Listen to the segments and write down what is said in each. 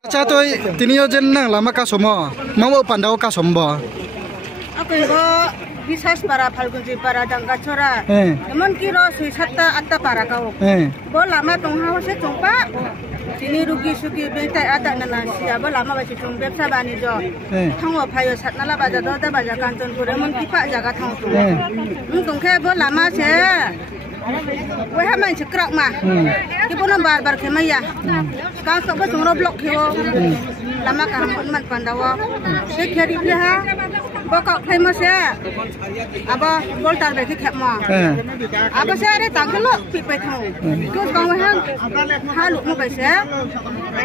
Acha tôi tinio jen nang lama ka somo mau pandau ka sombo aku ibo bisas para Falgunji para dangga chora emon kiro sui satta atta para kau bo lama tong hawa se chongpa tini rugi sugi betai ada nana sia bo lama basi chong bepsa bani jo thango phayo satnala baja doda baja kanton pure emon kipa jaga thang tu tong khe bo lama se wei ha man chekrak ma ki bo bar bar ke maya ka so bo chong ro blok kyo lama ka man pandawa se kheri dia ha bo ka famous ya aba boltar be ki khap ma aba se are tanglo pi pe thau ko ka wa ha lu mo be se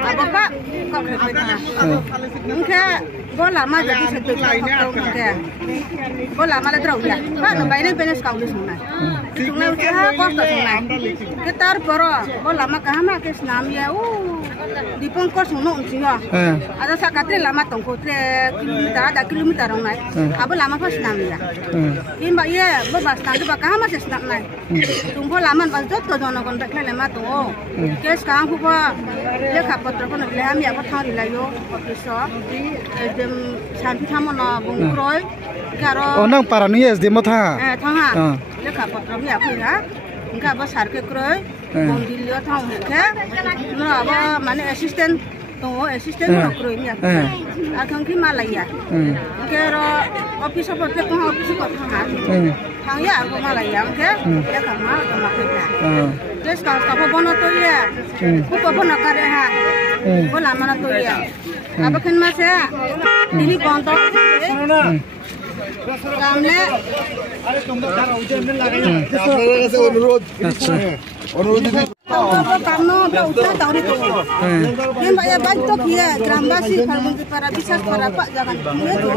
aba pa ka khap pe ta ke bo lama jadi se tu ka ke bo lama le trau ya ba no bai ne benes ka lu sunna sunna ucha ha ko ta sunna ke tar poro bo lama ka ma ke snam ya di pongkos suno unjinga ada sakatre lama tongko 3 kilometer ada kilometer ngai aba lama pas nam ya imba ye bo bas nam ba ka ma se snam nai tungko lama bas jot to jono kon bakle lama to kes ka hu ba le kha patra kon le ham ya ba thari la yo office edem santi thamona bungkroi karo onang parani es demo tha thanga le kha patra ya khina ingka ba sarke kroi bondilio thang ke no aba mane assistant to assistant kroi ya akhang ki malaya kero office of ke to office ko thang ya ko malaya ke ya ka ma ka ma ke kes ka ka bono to ya ko bono kare ha ko la mana to ya aba khen ma se dini bonto kamle अरे तुम तो तारा उज्जैन में लगाया आपने से अनुरोध कामनो उठा ताuri to ये भाई बात तो किया ग्रामवासी फलगुंजी para bisas para pak jangan ये तो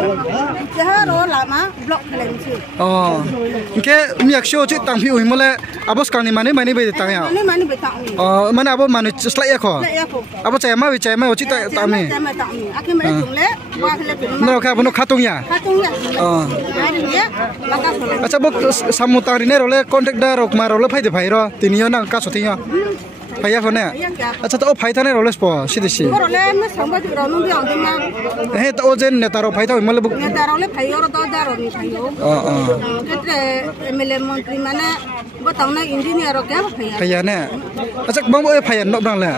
जहां रो लामा ब्लॉक खेलेन छी के मियाक शो छि तांफि उइ मले अबस कांनि माने माने बे तांग या माने बे तांग माने अब माने स्लाय खो अब चायमा बे चायमा उचि तामे आखे मे जुंगले बा खेले न खा बनो खातुंग या ari ye maka sole अच्छा बो सामुतारि ने रोले कॉन्ट्रैक्टर ओकमा रोले फाइदे फाइरो तिनियो ना का सथियो फाइया फने अच्छा तो फाइ थाने रोले स्पो सिदिसि रोले न संबा रोनु बि आंदमा हे तो जेन नेतारो फाइ थाउ मले नेतारो ले फाइयो रो तो दारो नि फाइयो केते एमएलए मंत्री माने बताउना इंजीनियर रो के फाइया ने अच्छा बंबो ए फाइया न बंगले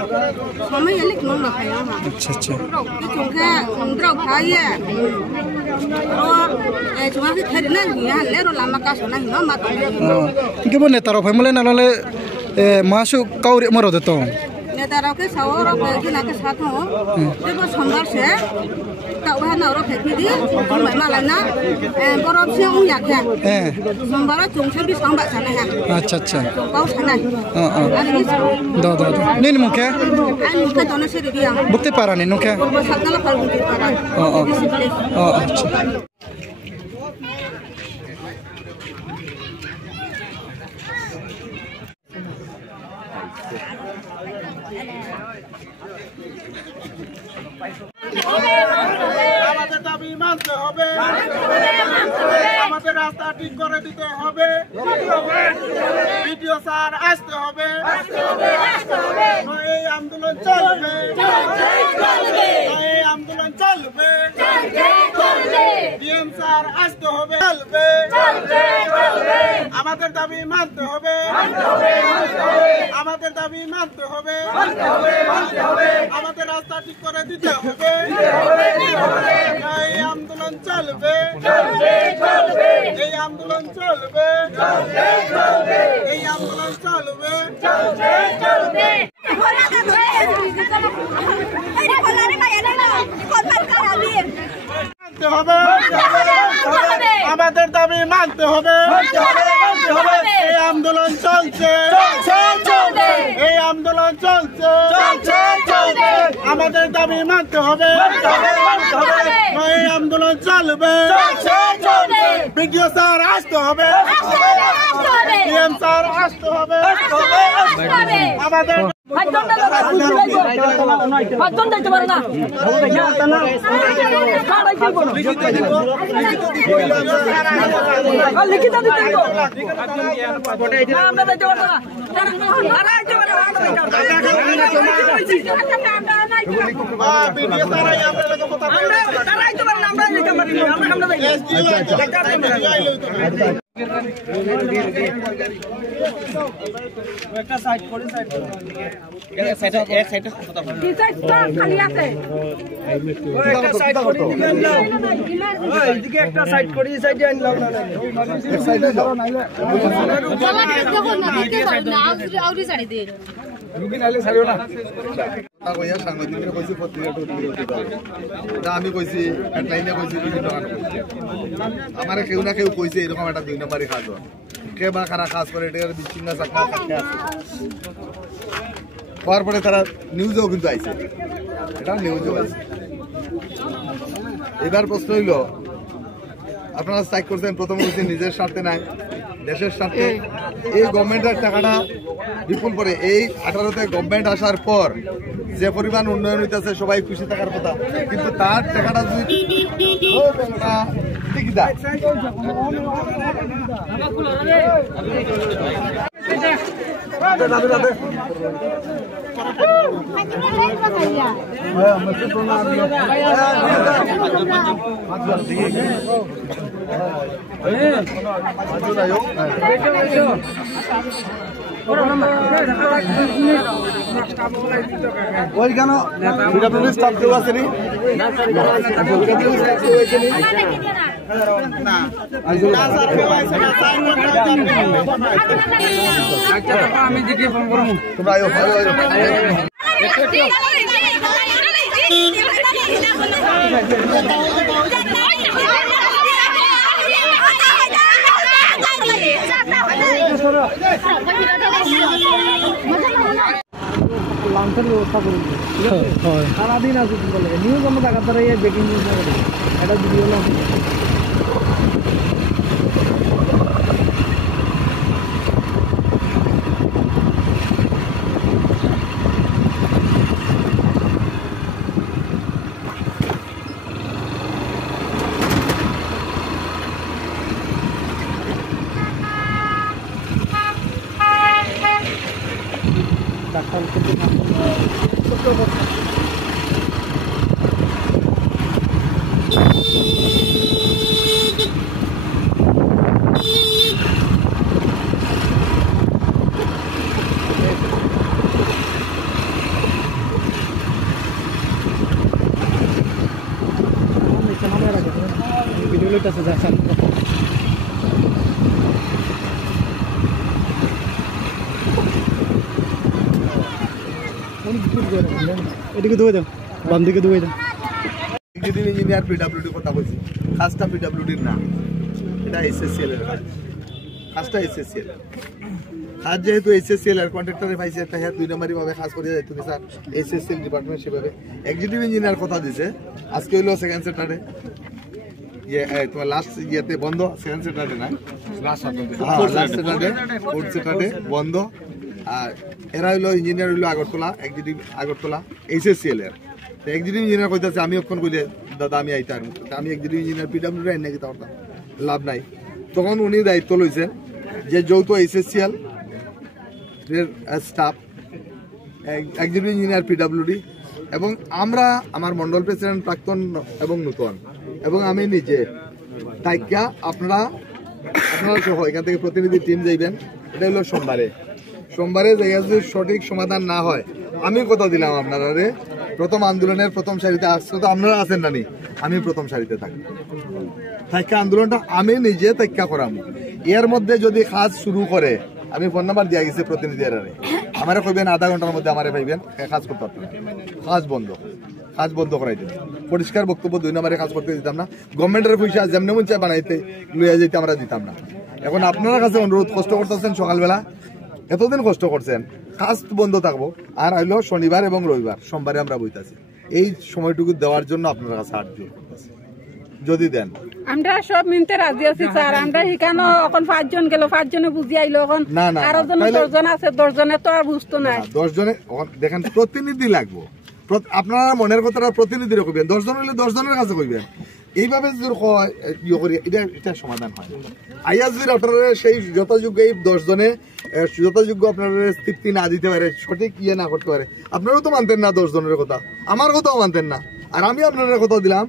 समय ये लिख न फाइया अच्छा अच्छा के चोंखे संद्रो फाइया cuma sih hari nanti ya lero lama kaso nanti nama tuh. Gimana taruh family nalale masuk kau ri maro deto. Taruh ke sawah orang ke nak satu, itu sambar se, tak wah nak orang kiri, cuma malah na, orang siang unyak ya. Sambar cung sebi sambar sana ya. Acha acha. Kau sana. Do. Ini mungkin? Ini mungkin tahun seri dia. Bukti parah nih mungkin? Bersama lah Falgunji para. Acha. আমাদের দাবি মানতে হবে আমাদের রাস্তা ঠিক করে দিতে হবে ভিডিও স্যার আসতে হবে এই আন্দোলন চলবে এই আন্দোলন চলবে ডিএম স্যার আসতে হবে চলবে আমাদের দাবি মানতে হবে আমাদের দাবি মানতে হবে আমাদের রাস্তা ঠিক করে দিতে হবে এই আন্দোলন চলবে এই আন্দোলন চলবে এই আন্দোলন চলবে মানতে হবে আমাদের দাবি মানতে হবে এই আন্দোলন চলছে এই আন্দোলন চলছে আমাদের দাবি মানতে হবে এই আন্দোলন চলবে বিডিও স্যার আসতে হবে ডিএম স্যার আসতে হবে আমাদের একটা সাইড করে এক সাইডে কথা বল খালি আছে একটা সাইড করে এদিকে একটা সাইড করে সাইডে আনলাম না এক সাইডে যাও নাইলে চলা দেখো না কি করব না আউরি সাইড দিয়ে রুগী নাইলে ছাড়িও না তা কইয়া সাংবাদিকরা কইছে পত্রিকা এটা আমি কইছি হেডলাইনে কইছি বিভিন্ন কারণে আমারে কেউ না কেউ কইছে এরকম একটা 2 নম্বরই কাজ হয় কে বা কারা কাজ করে এটার বিচ্ছিন্ন চাকমা থাকে আছে হওয়ার পরে তারা নিউজেও কিন্তু আইছে এটা নিউজেও আছে এবার প্রশ্ন হইল আপনারা স্ট্রাইক করছেন প্রথম বলছেন নিজের স্বার্থে নাই দেশের স্বার্থে এই গভর্নমেন্টের টাকাটা বিপুল করে এই 18তে গভর্নমেন্ট আসার পর যে পরিমাণ উন্নয়ন হইতেছে সবাই খুশি থাকার কথা কিন্তু তার টাকাটা যদি ওইখানে পিডব্লিউডি স্টাফ কেউ আছে নি আমি দেখে ফোন করবো তোমরা আয়ো লাঞ্চের ব্যবস্থা করুন ঠিক আছে সারাদিন আছে নিউজ আমরা দেখার দ্বারা ব্রেকিং নিউজ না এটা ভিডিও না ডাক্তার ভিডিও লইতেছে যাচ্ছেন এদিকে দুয়ে দাও বাম দিকে দুয়ে দাও এক্সিকিউটিভ ইঞ্জিনিয়ার পিডব্লিউডি কথা বলছি কাজটা পিডব্লিউডির না এটা এসএসসিএল এর কাজ কাজটা এসএসসিএল কাজ যেহেতু এসএসসিএল এর কন্ট্রাক্টরে পাইছে তাই 2 নম্বরই ভাবে কাজ করে যাইতো কি স্যার এসএসসিএল ডিপার্টমেন্ট সেভাবে এক্সিকিউটিভ ইঞ্জিনিয়ার কথা দিছে আজকে হলো সেকেন্ড স্যাটারডে তোমার লাস্ট ইয়েতে বন্ধ সেকেন্ড স্যাটারডে না লাস্ট স্যাটারডে ফোর্থ স্যাটারডে বন্ধ আর এরা হইলো ইঞ্জিনিয়ার হইলো আগরতলা এক্সিকিউটিভ আগরতলা এসএসসিএল এর এক্সিকিউটিভ ইঞ্জিনিয়ার কইতাছে আমি ওখান কইলে দাদা আমি আইতাম আমি এক্সিকিউটিভ ইঞ্জিনিয়ার পিডব্লিউডি আইন নাকি তা লাভ নাই তখন উনি দায়িত্ব লইছেন যে যৌথ এসএসসিএল এর স্টাফ এক্সিকিউটিভ ইঞ্জিনিয়ার পিডব্লিউডি এবং আমরা আমার মন্ডল প্রেসিডেন্ট প্রাক্তন এবং নতুন এবং আমি নিজে তাইকা আপনারা সহ এখান থেকে প্রতিনিধি টিম যাইবেন এটা হলো সোমবারে জায়গা যদি সঠিক সমাধান না হয় আমি কথা দিলাম আপনারা প্রথম আন্দোলনের প্রথম সারিতে আসলে তো আপনারা আছেন না নি আমি প্রথম সারিতে থাকি তাইকা আন্দোলনটা আমি নিজে তাইকা করাম এর মধ্যে যদি কাজ শুরু করে আমি ফোন নাম্বার দিয়া গেছি প্রতিনিধিরা আমারে কইবেন আধা ঘন্টার মধ্যে আমারে পাইবেন কাজ করতে পারবেন কাজ বন্ধ করাই দিন পরিষ্কার বক্তব্য 2 নম্বরে কাজ করতে দিতাম না গভর্নমেন্টের পয়সা যেমন মন চায় বানাইতে লইয়া যেতে আমরা দিতাম না এখন আপনারা কাছে অনুরোধ কষ্ট করতেছেন সকালবেলা এতদিন কষ্ট করছেন কাজ বন্ধ থাকবো আর হইলো শনিবার এবং রবিবার সোমবারে আমরা বইতাছি এই সময়টুকু দেওয়ার জন্য আপনারা কাছে আর্জি করতেছি যদি দেন আমরা সব মিনতে রাজি আছি স্যার আমরা এখানে এখন 5 জন গেল 5 জনে বুঝি আইলো এখন আরো জন 10 জন আছে 10 জনে তো আর বুঝতো না 10 জনে দেখেন প্রতিনিধি লাগবো আপনারা মনের কথাটা প্রতিনিধি কইবেন 10 জন হলে 10 জনের কাছে কইবেন এইভাবে যদি ইয়ে করি এটা সমাধান হয় আইয়া যদি আপনারা সেই যথাযোগ্য এই 10 জনে যথাযোগ্য আপনারা তৃপ্তি না দিতে পারে সঠিক ইয়ে না করতে পারে আপনারাও তো মানতেন না 10 জনের কথা আমার কথাও মানতেন না আর আমি আপনাদের কথা দিলাম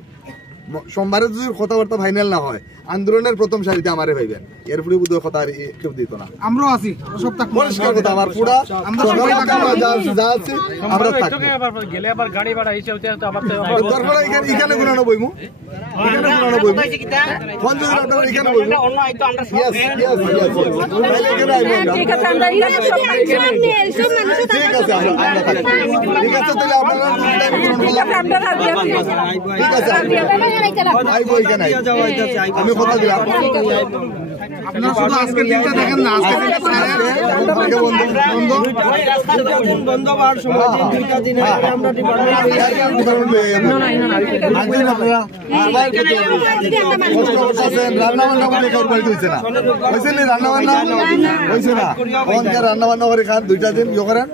সোমবারে যদি কথাবার্তা ফাইনাল না হয় আন্দোলনের প্রথম সারিতে আমারে ভাইবেন এরপরে বুধবার কথা আর কেউ দিত না আমরাও আছি সব থাকবো পরিষ্কার কথা আমার পুরা আমরা যা আছি আমরা থাকবো গেলে আবার গাড়ি ভাড়া হিসাব তো আবার দরকার এখানে গুনানো বইমু এখানে গুনানো বইমু কোন যদি আপনারা এখানে বইমু অন্য হয়তো আমরা সব ঠিক আছে আমরা এখানে সব ঠিক আছে আমরা থাকবো ঠিক আছে তাহলে আপনারা ঠিক আছে আইবো এখানে আমি কথা দিলাম আপনারা শুধু আজকের দিনটা দেখেন না আজকের দিনটা বন্ধ হওয়ার সময় দুইটা দিন আমরা রান্না বান্না করে খাওয়ার হয়েছে না হয়েছে রান্না বান্না হয়েছে না রান্না বান্না করে খান 2টা দিন ইয়ে করেন